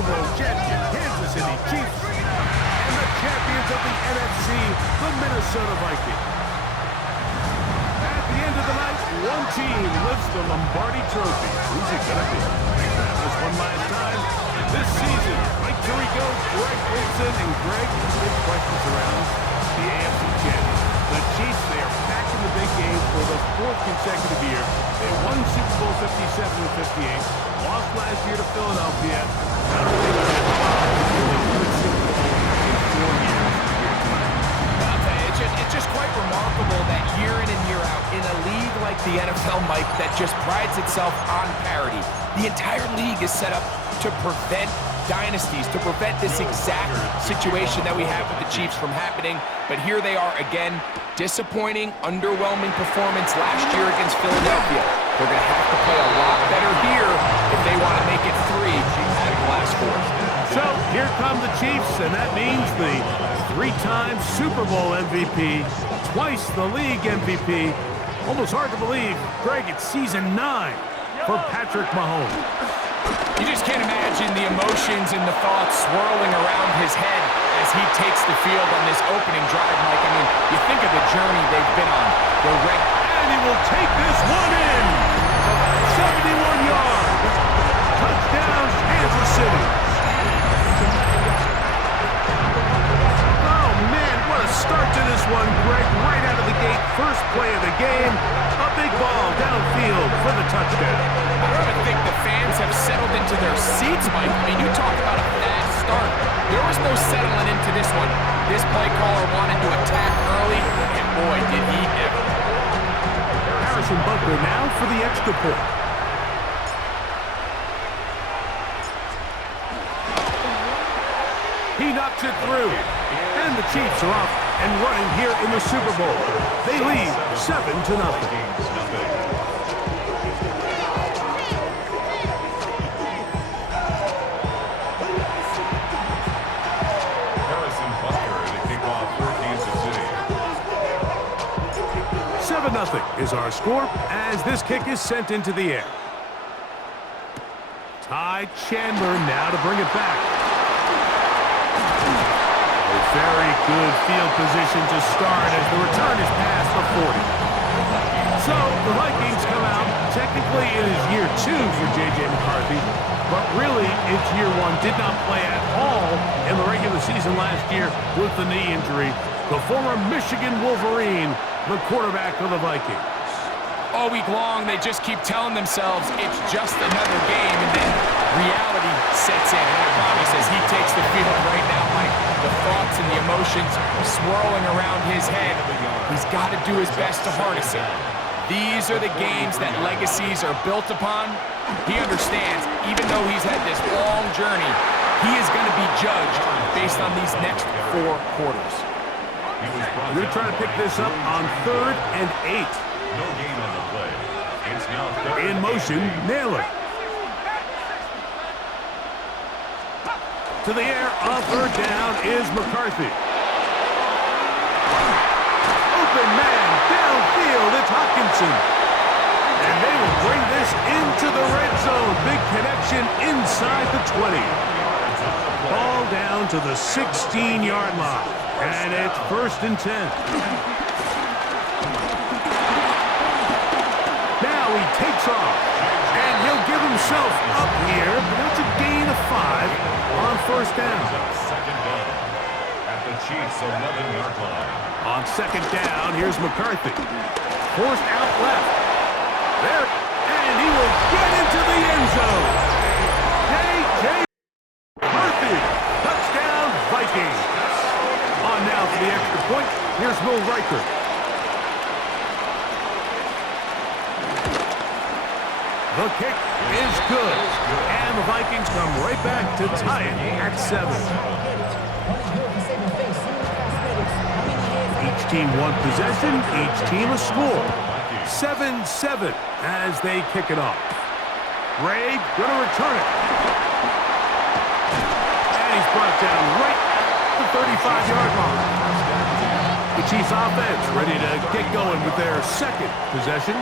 Super Bowl champion Kansas City Chiefs and the champions of the NFC, the Minnesota Vikings. At the end of the night, one team lifts the Lombardi Trophy. Who's it going to be? That was one last time this season. Right to Rico, Greg Olson, and Greg, big questions around the AFC champions. The Chiefs, they are back in the big game for the fourth consecutive year. They won Super Bowl 57 and 58, lost last year to Philadelphia. Now they win the Super Bowl in 4 years here tonight. I'll tell you, it's just quite remarkable that year in and year out, in a league like the NFL, Mike, that just prides itself on parity, the entire league is set up to prevent dynasties, to prevent this exact situation that we have with the Chiefs from happening. But here they are again, disappointing, underwhelming performance last year against Philadelphia. They're going to have to play a lot better here if they want to make it 3 out of the last 4. So here come the Chiefs, and that means the 3-time Super Bowl MVP, twice the league MVP. Almost hard to believe, Greg, it's season 9 for Patrick Mahomes. You just can't imagine the emotions and the thoughts swirling around his head as he takes the field on this opening drive, Mike. I mean, you think of the journey they've been on. And he will take this one in. 71 yards. Touchdown, Kansas City. Oh, man, what a start to this one, Greg. Right out of the gate, first play of the game. A big ball downfield for the touchdown. I don't even think the fans have settled into their seats, Mike. I mean, you talk about a fast start. There was no settling into this one. This play caller wanted to attack early, and boy, did he ever. Harrison Butker now for the extra point. He knocks it through, and the Chiefs are off and running here in the Super Bowl. They lead 7-0. Nothing is our score as this kick is sent into the air. Ty Chandler now to bring it back. A very good field position to start as the return is past the 40. So the Vikings come out. Technically it is year 2 for J.J. McCarthy, but really it's year 1. Did not play at all in the regular season last year with the knee injury. The former Michigan Wolverine, the quarterback of the Vikings. All week long, they just keep telling themselves it's just another game, and then reality sets in. And I promise, as he takes the field right now, Mike, the thoughts and the emotions swirling around his head, he's got to do his best to harness it. These are the games that legacies are built upon. He understands, even though he's had this long journey, he is going to be judged based on these next 4 quarters. We're trying to pick this up on 3rd and 8. No gain on the play. It's now 3rd. In motion, Naylor. To the air on 3rd down is McCarthy. Open man downfield, it's Hockenson. And they will bring this into the red zone. Big connection inside the 20. Ball down to the 16-yard line. And it's 1st and 10. Now he takes off. And he'll give himself up here, but that's a gain of 5 on 1st down. 2nd down at the Chiefs' 11-yard line. On 2nd down, here's McCarthy. Forced out left. There, and he will get into the end zone. J.J. McCarthy. Touchdown, Vikings. On now for the extra point, here's Will Riker. The kick is good, and the Vikings come right back to tie it at 7. Each team one possession, each team a score. 7-7 as they kick it off. Ray gonna return it. And he's brought down right the 35-yard line. The Chiefs offense ready to get going with their 2nd possession.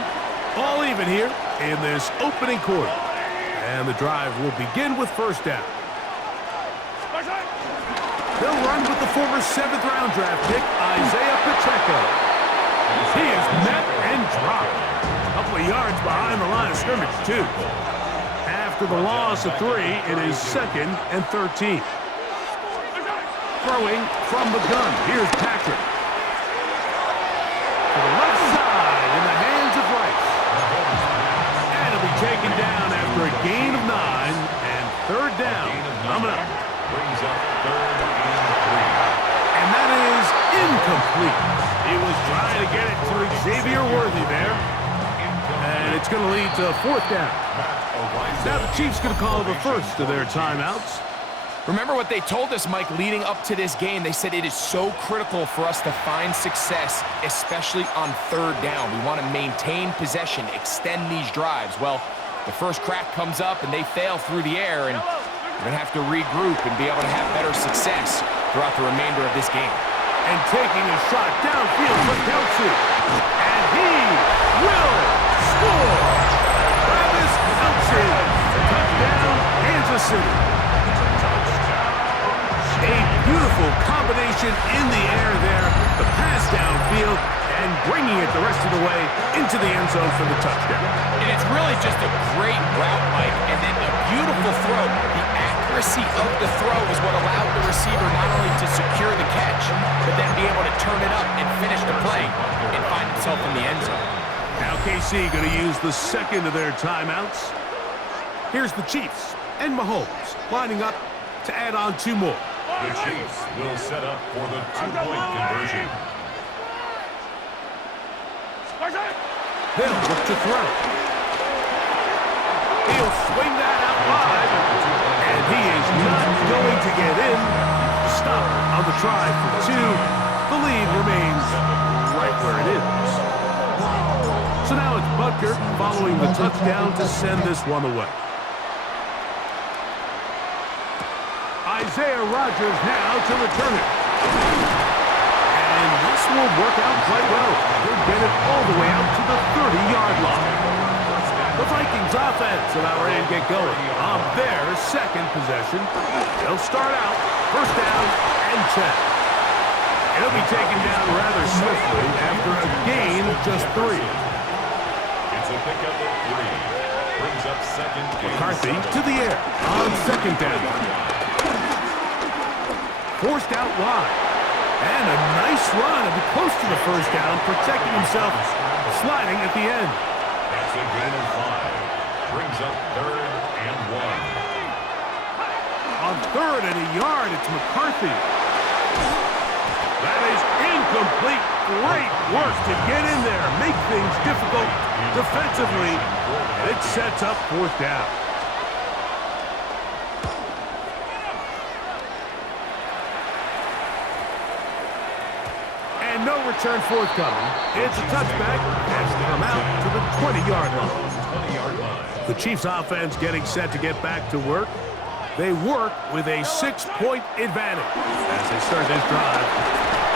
All even here in this opening quarter. And the drive will begin with 1st down. They'll run with the former 7th-round draft pick, Isaiah Pacheco. He is met and dropped. A couple of yards behind the line of scrimmage, too. After the loss of 3, it is 2nd and 13. Throwing from the gun. Here's Patrick. To the left side in the hands of Rice. And it'll be taken down after a gain of 9 and 3rd down. Coming up. Brings up 3rd and 3. And that is incomplete. He was trying to get it to Xavier Worthy there. And it's going to lead to 4th down. Now the Chiefs going to call the first of their timeouts. Remember what they told us, Mike, leading up to this game. They said it is so critical for us to find success, especially on 3rd down. We want to maintain possession, extend these drives. Well, the first crack comes up and they fail through the air, and we're going to have to regroup and be able to have better success throughout the remainder of this game. And taking a shot downfield for Kelsey. And he will score. Travis Kelsey. Touchdown, Kansas City. A beautiful combination in the air there. The pass downfield and bringing it the rest of the way into the end zone for the touchdown. And it's really just a great route, Mike, and then a beautiful throw. The accuracy of the throw is what allowed the receiver not only to secure the catch, but then be able to turn it up and finish the play and find himself in the end zone. Now KC going to use the second of their timeouts. Here's the Chiefs and Mahomes lining up to add on 2 more. The Chiefs will set up for the 2-point conversion. They'll look to throw. He'll swing that out wide, and he is not going to get in. Stop on the try for 2. The lead remains right where it is. So now it's Butker following the touchdown to send this one away. Isaiah Rodgers now to return it. And this will work out quite well. They'll get it all the way out to the 30-yard line. The Vikings offense about ready to get going on their second possession. They'll start out 1st down and 10. It'll be taken down rather swiftly after a gain of just 3. It's a pickup of 3. Brings up 2nd. McCarthy to the air on 2nd down. Forced out wide. And a nice run to be close to the 1st down, protecting himself, sliding at the end. That's a gain of 5. Brings up 3rd and 1. On 3rd and a yard, it's McCarthy. That is incomplete. Great work to get in there, make things difficult defensively. It sets up 4th down. And no return forthcoming. It's a touchback as they come out to the 20-yard line. The Chiefs offense getting set to get back to work. They work with a 6-point advantage as they start this drive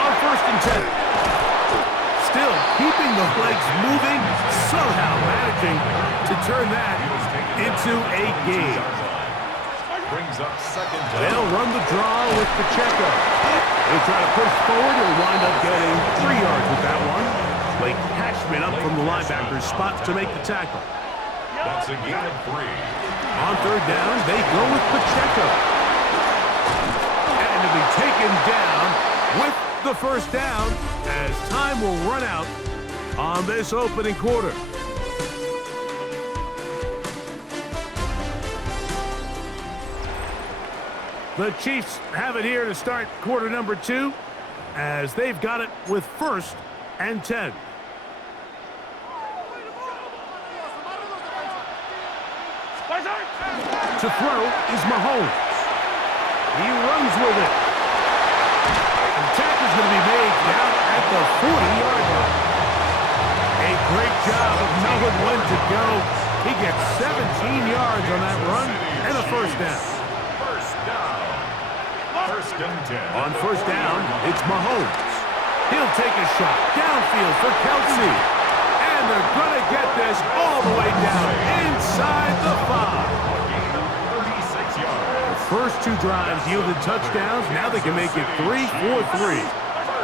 on 1st and 10. Still keeping the legs moving, somehow managing to turn that into a gain. Brings up 2nd down. They'll run the draw with Pacheco. They'll try to push forward. He'll wind up getting 3 yards with that one. Blake Cashman up from the linebacker's spot to make the tackle. That's a gain of 3. On 3rd down, they go with Pacheco. And to be taken down with the 1st down as time will run out on this opening quarter. The Chiefs have it here to start quarter number 2 as they've got it with 1st and 10. To throw is Mahomes. He runs with it. The tackle is going to be made down at the 40-yard line. A great job of knowing when to go. He gets 17 yards on that run and a 1st down. 1st and 10. On 1st down, it's Mahomes. He'll take a shot downfield for Kelsey. And they're going to get this all the way down inside the 5. 36 yards. First two drives yielded touchdowns. Now they can make it 3-4-3.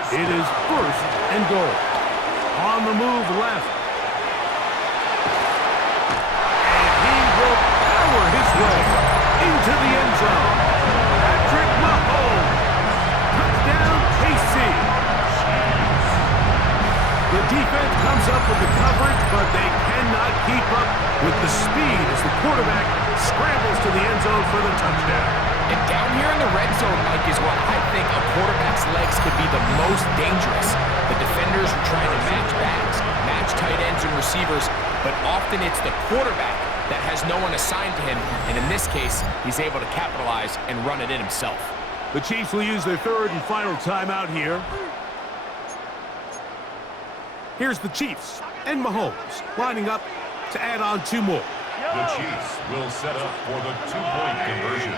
It is first and goal. On the move left. And he will power his way into the end zone. Patrick Mahomes. Touchdown, KC. The defense comes up with the coverage, but they cannot keep up with the speed as the quarterback scrambles to the end zone for the touchdown. And down here in the red zone, Mike, is where I think a quarterback's legs could be the most dangerous. The defenders are trying to match backs, match tight ends and receivers, but often it's the quarterback that has no one assigned to him, and in this case, he's able to capitalize and run it in himself. The Chiefs will use their third and final timeout here. Here's the Chiefs and Mahomes lining up to add on two more. The Chiefs will set up for the two-point conversion.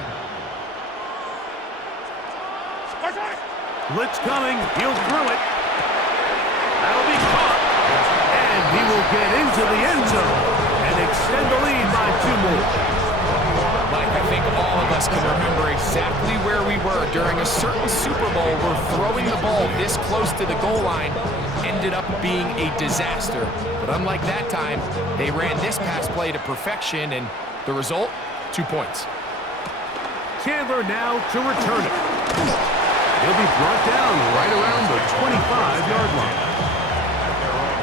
Blitz coming. He'll throw it. That'll be caught. And he will get into the end zone and extend the lead by two more. Mike, I think all of us can remember exactly where we were during a certain Super Bowl where throwing the ball this close to the goal line ended up being a disaster. But unlike that time, they ran this pass play to perfection, and the result, 2 points. Chandler now to return it. He'll be brought down right around the 25-yard line.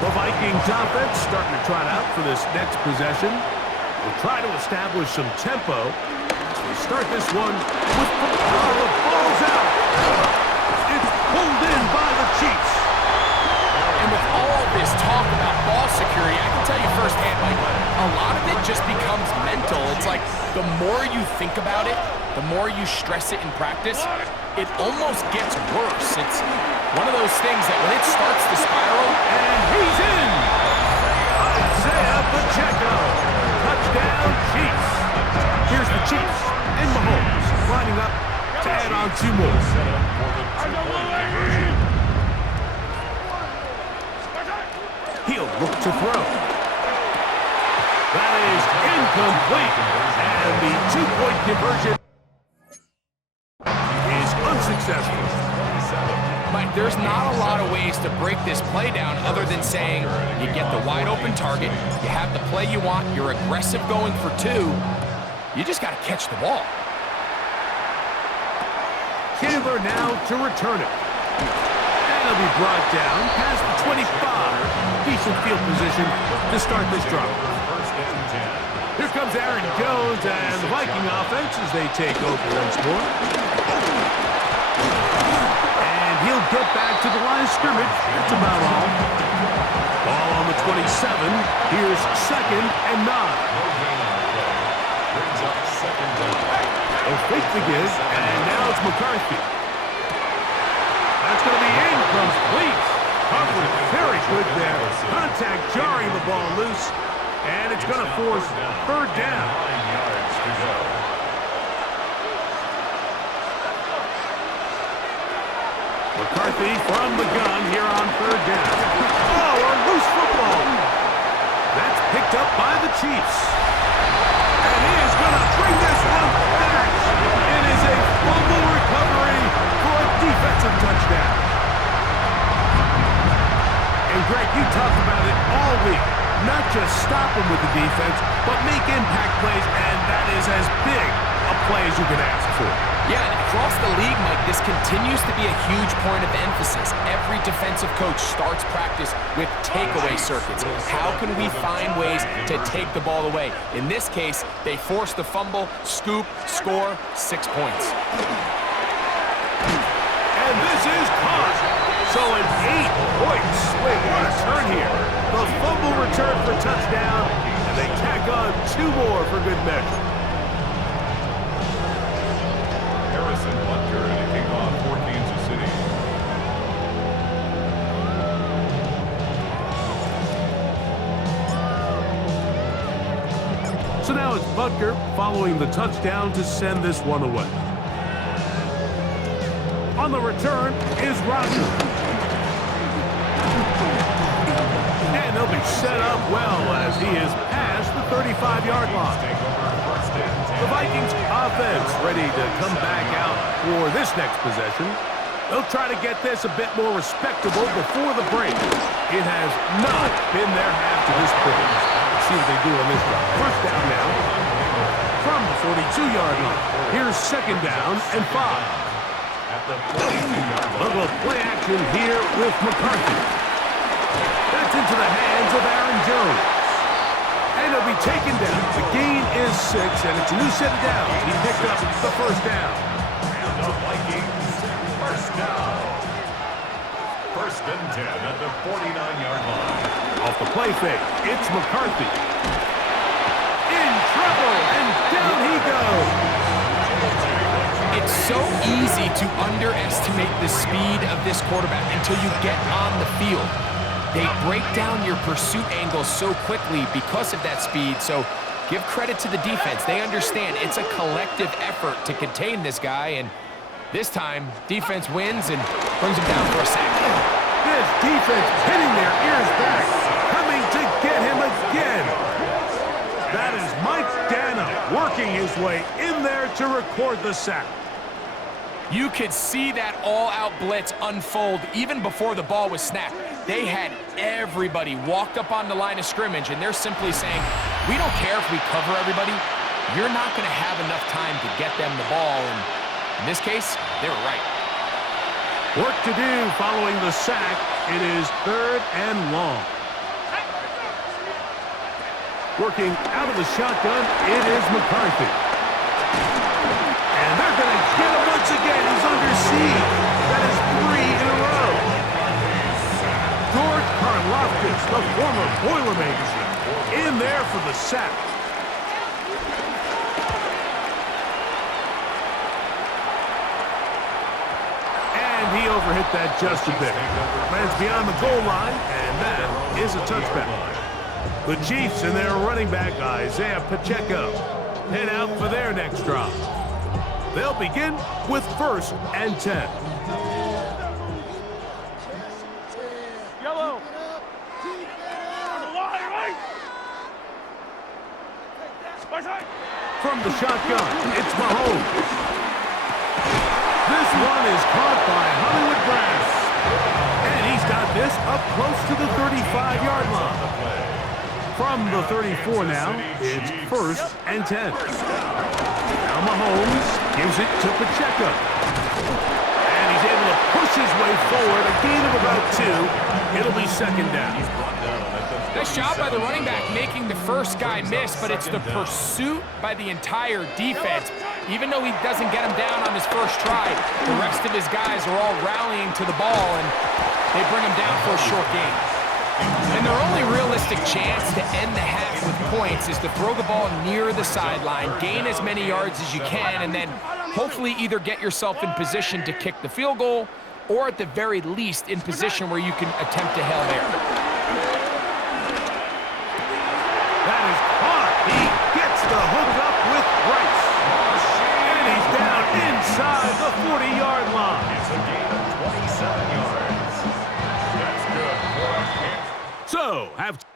The Vikings offense starting to trot out for this next possession. They'll try to establish some tempo. They start this one with the ball's out. It's pulled in by the Chiefs. And with all this talk about ball security, I can tell you firsthand, Mike, a lot of it just becomes mental. It's like the more you think about it, the more you stress it in practice, it almost gets worse. It's one of those things that when it starts to spiral, and he's in! Isaiah Pacheco. Touchdown, Chiefs. Here's the Chiefs and Mahomes lining up to add on two more. Set up for the two-point conversion. He'll look to throw. That is incomplete. And the two-point conversion is unsuccessful. Mike, there's not a lot of ways to break this play down other than saying you get the wide open target, you have the play you want, you're aggressive going for two, you just got to catch the ball. Chandler now to return it. And he'll be brought down past the 25. Decent field position to start this drive. First and 10. Here comes Aaron Jones and the Viking offense as they take over once more. And he'll get back to the line of scrimmage. That's about all. Ball on the 27. Here's second and 9. No gain on the play. Brings up second down. They'll fake the give, and now it's McCarthy. That's going to be incomplete. Covered very good there. Contact jarring the ball loose, and it's going to force third down. 9 yards to go. McCarthy from the gun here on third down. Oh, a loose football. That's picked up by the Chiefs. And he is going to bring this one back. It is a fumble recovery for a defensive touchdown. And Greg, you talked about it all week. Not just stop him with the defense, but make impact plays, and that is as big a play as you can ask for. Yeah, and across the league, Mike, this continues to be a huge point of emphasis. Every defensive coach starts practice with takeaway circuits. How can we find ways to take the ball away? In this case, they force the fumble, scoop, score, 6 points. And this is caught. So it's 8 points. Wait, what a turn here. The fumble return for touchdown, and they tack on 2 more for good measure. Harrison Butker to kick off for Kansas City. So now it's Butker following the touchdown to send this one away. On the return is Rodgers. And they'll be set up well as he is past the 35-yard line. Take over first and 10. The Vikings offense ready to come back out for this next possession. They'll try to get this a bit more respectable before the break. It has not been their half to this point. Let's see what they do on this drive. First down now from the 42-yard line. Here's second down and 5. At the 42-yard line. Little play action here with McCarthy. That's into the hands of Aaron Jones. And he'll be taken down. The gain is 6, and it's a new set of downs. He picked up the first down. And the Vikings, first down. First and 10 at the 49-yard line. Off the play fake, it's McCarthy. In trouble, and down he goes. It's so easy to underestimate the speed of this quarterback until you get on the field. They break down your pursuit angles so quickly because of that speed, so give credit to the defense. They understand it's a collective effort to contain this guy, and this time, defense wins and brings him down for a sack. This defense pinning their ears back, coming to get him again. That is Mike Dana working his way in there to record the sack. You could see that all-out blitz unfold even before the ball was snapped. They had everybody walked up on the line of scrimmage, and they're simply saying, we don't care if we cover everybody. You're not going to have enough time to get them the ball, and in this case, they were right. Work to do following the sack. It is third and long. Working out of the shotgun, it is McCarthy. And they're going to get him once again. He's under siege. That is 3 in a row. George Karlaftis, the former Boilermakers, in there for the sack. And he overhit that just a bit. Lands beyond the goal line, and that is a touchback. The Chiefs and their running back, Isaiah Pacheco, head out for their next drive. They'll begin with first and 10. Yellow. From the shotgun, it's Mahomes. This one is caught by Hollywood Brass. And he's got this up close to the 35-yard line. From the 34 now, it's first and 10. Now Mahomes gives it to Pacheco. And he's able to push his way forward, a gain of about 2. It'll be second down. Nice job by the running back making the first guy miss, but it's the pursuit by the entire defense. Even though he doesn't get him down on his first try, the rest of his guys are all rallying to the ball, and they bring him down for a short gain. And their only realistic chance to end the half with points is to throw the ball near the sideline, gain as many yards as you can, and then hopefully either get yourself in position to kick the field goal or at the very least in position where you can attempt a Hail Mary. That is caught. He gets the hook up with Rice. And he's down inside the 40-yard line. It's a gain of 27 yards. That's good for a kick. So,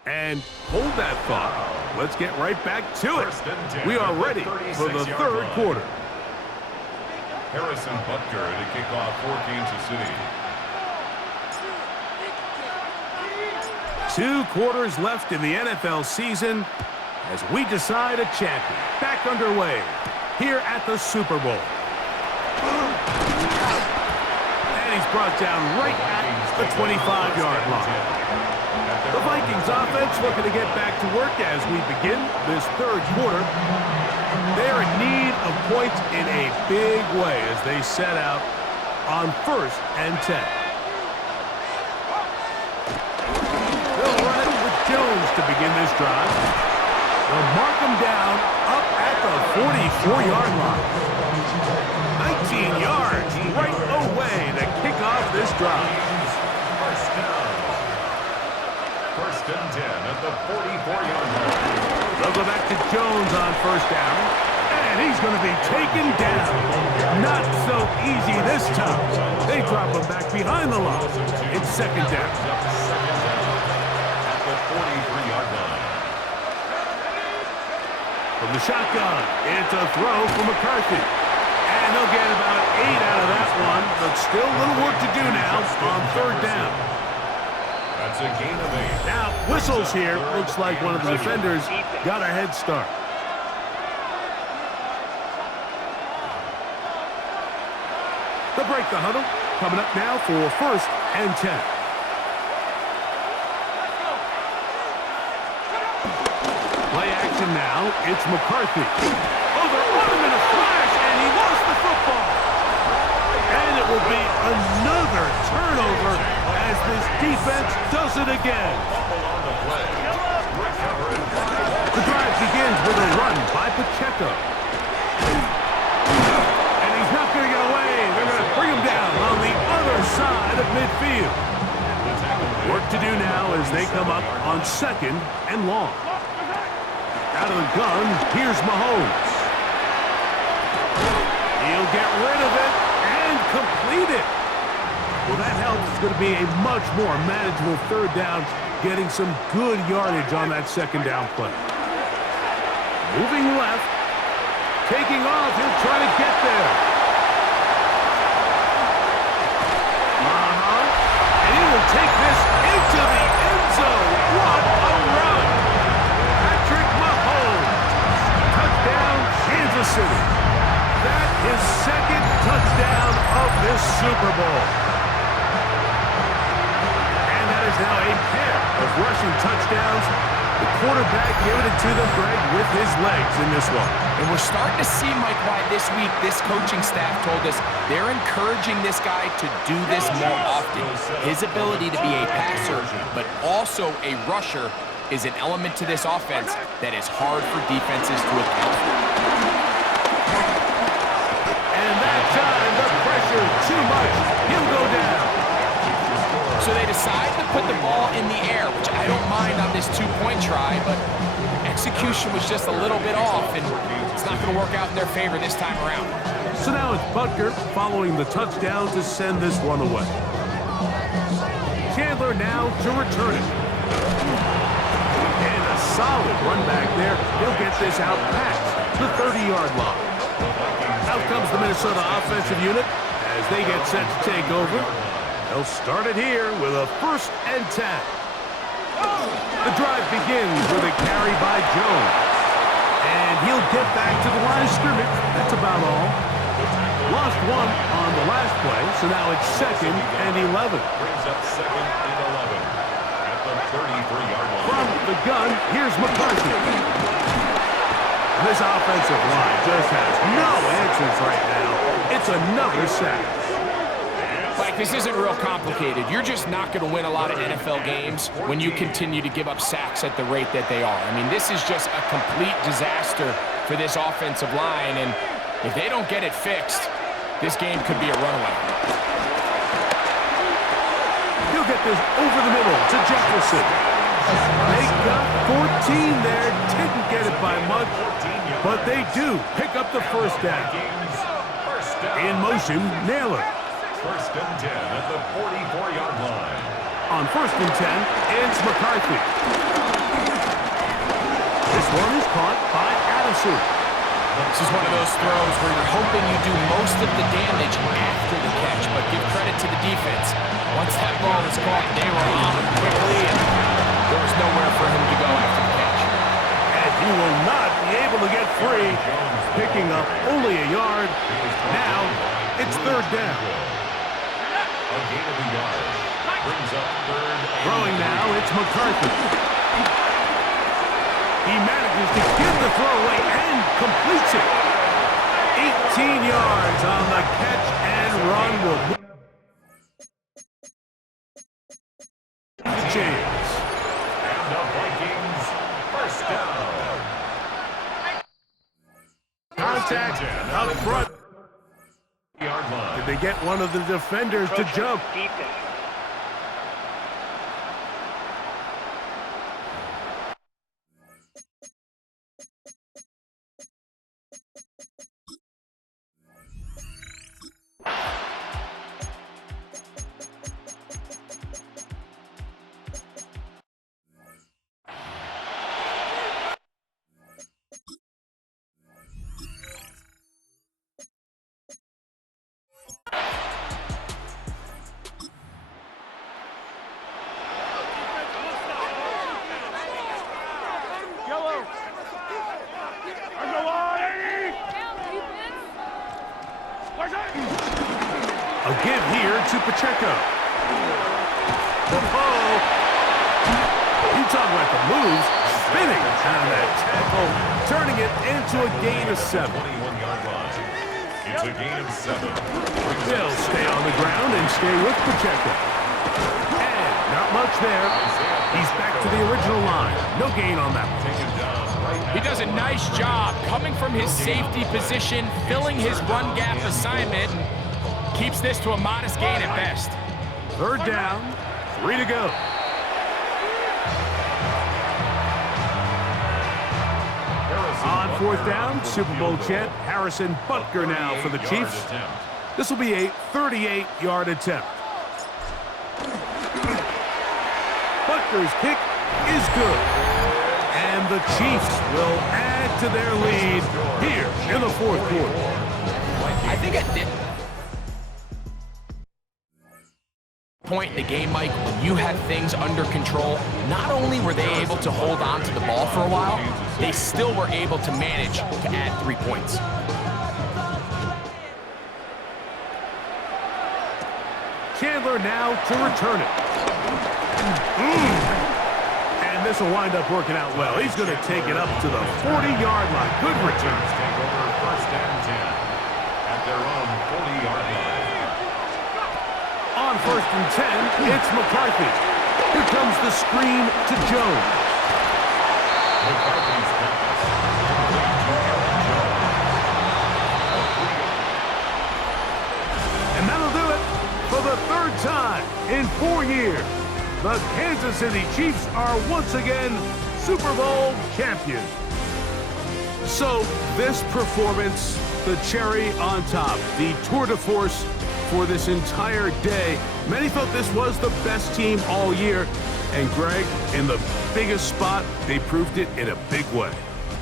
and hold that thought. Let's get right back to it. First and 10 We are ready for the third quarter. Harrison Butker to kick off for Kansas City. 2 quarters left in the NFL season as we decide a champion. Back underway here at the Super Bowl. And he's brought down right at the 25-yard line. The Vikings offense looking to get back to work as we begin this third quarter. They are in need of points in a big way as they set out on first and 10. They'll run it with Jones to begin this drive. They'll mark him down up at the 44-yard line. 19 yards right away to kick off this drive. First down. First and 10 at the 44-yard line. They'll go back to Jones on first down. And he's going to be taken down. Not so easy this time. They drop him back behind the line. It's second down. Second down at the 43-yard line. From the shotgun, it's a throw for McCarthy. And they'll get about 8 out of that one, but still a little work to do now on third down. That's a gain of 8. Now, whistles here. Looks like one of the defenders got a head start. They'll break the huddle. Coming up now for 1st and 10. Play action now. It's McCarthy. Oh, they're on him in a flash, and he lost the football. And it will be another turnover as this defense does it again. The drive begins with a run by Pacheco. And he's not going to get away. They're going to bring him down on the other side of midfield. Work to do now as they come up on 2nd and long. Out of the gun, here's Mahomes. He'll get rid of it and complete it. Well, that helps. It's going to be a much more manageable third down, getting some good yardage on that 2nd down play. Moving left, taking off. He'll try to get there. And he will take this into the end zone. What a run! Kansas City. That is 2nd touchdown of this Super Bowl. And that is now a pair of rushing touchdowns. The quarterback giving it to them, Greg, with his legs in this one. And we're starting to see, Mike, why this week this coaching staff told us they're encouraging this guy to do this more often. His ability to be a passer, but also a rusher, is an element to this offense that is hard for defenses to account for. And that time, the pressure too much. He'll go down. So they decide to put the ball in the air, which I don't mind on this 2-point try, but execution was just a little bit off, and it's not going to work out in their favor this time around. So now it's Butker following the touchdown to send this one away. Chandler now to return it. And a solid run back there. He'll get this out past the 30-yard line. Out comes the Minnesota offensive unit as they get set to take over. They'll start it here with a 1st and 10. The drive begins with a carry by Jones. And he'll get back to the line of scrimmage. That's about all. Lost one on the last play, so now it's 2nd and 11. Brings up 2nd and 11 at the 33-yard line. From the gun, here's McCarthy. This offensive line just has no answers right now. It's another sack. Mike, this isn't real complicated. You're just not going to win a lot of NFL games when you continue to give up sacks at the rate that they are. I mean, this is just a complete disaster for this offensive line, and if they don't get it fixed, this game could be a runaway. He'll get this over the middle to Jefferson. They got 14 there, didn't get it by much, but they do pick up the 1st down. In motion, Naylor. 1st and 10 at the 44-yard line. On 1st and 10, it's McCarthy. This one is caught by Addison. This is one of those throws where you're hoping you do most of the damage after the catch, but give credit to the defense. Once that ball was caught, they were on him quickly, and there was nowhere for him to go after the catch. And he will not be able to get free, picking up only a yard. Now, it's 3rd down. A gain of a yard. Brings up 3rd. Throwing now, it's McCarthy. He manages to get the throw away and completes it. 18 yards on the catch and run will move. Chance. And the Vikings, 1st down. Contact up front. Yard line. Did they get one of the defenders to jump? A give here to Pacheco. Oh, you talk about the moves, spinning out of that tackle, turning it into a gain of 7. 21-yard line. It's a gain of 7. They'll stay on the ground and stay with Pacheco. And not much there. He's back to the original line. No gain on that one. He does a nice job coming from his safety position, filling his run gap assignment, and keeps this to a modest gain at best. 3rd down, 3 to go. On 4th down, Super Bowl champ Harrison Butker now for the Chiefs. This will be a 38-yard attempt. Butker's kick is good. And the Chiefs will add to their lead here in the 4th quarter. I think at this point in the game, Mike, when you had things under control, not only were they able to hold on to the ball for a while, they still were able to manage to add 3 points. Chandler now to return it. And this will wind up working out well. He's going to take it up to the 40-yard line. Good return. Take over 1st and 10 at their own 40-yard line. On 1st and 10, it's McCarthy. Here comes the screen to Jones. McCarthy's pass. Complete to Aaron Jones. And that'll do it for the 3rd time in 4 years. The Kansas City Chiefs are once again Super Bowl champions. So this performance, the cherry on top, the tour de force for this entire day. Many thought this was the best team all year. And Greg, in the biggest spot, they proved it in a big way.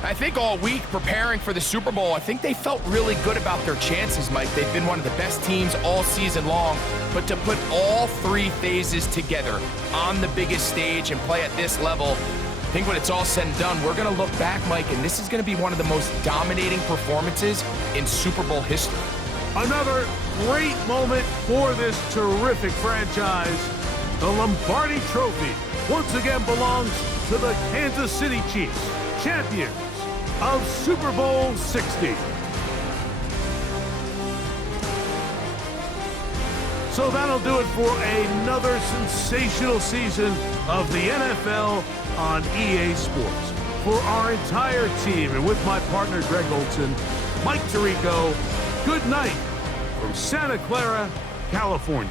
I think all week preparing for the Super Bowl, I think they felt really good about their chances, Mike. They've been one of the best teams all season long, but to put all 3 phases together on the biggest stage and play at this level, I think when it's all said and done, we're going to look back, Mike, and this is going to be one of the most dominating performances in Super Bowl history. Another great moment for this terrific franchise. The Lombardi Trophy once again belongs to the Kansas City Chiefs, champions of Super Bowl 60. So that'll do it for another sensational season of the NFL on EA Sports. For our entire team and with my partner Greg Olson, Mike Tirico, good night from Santa Clara, California.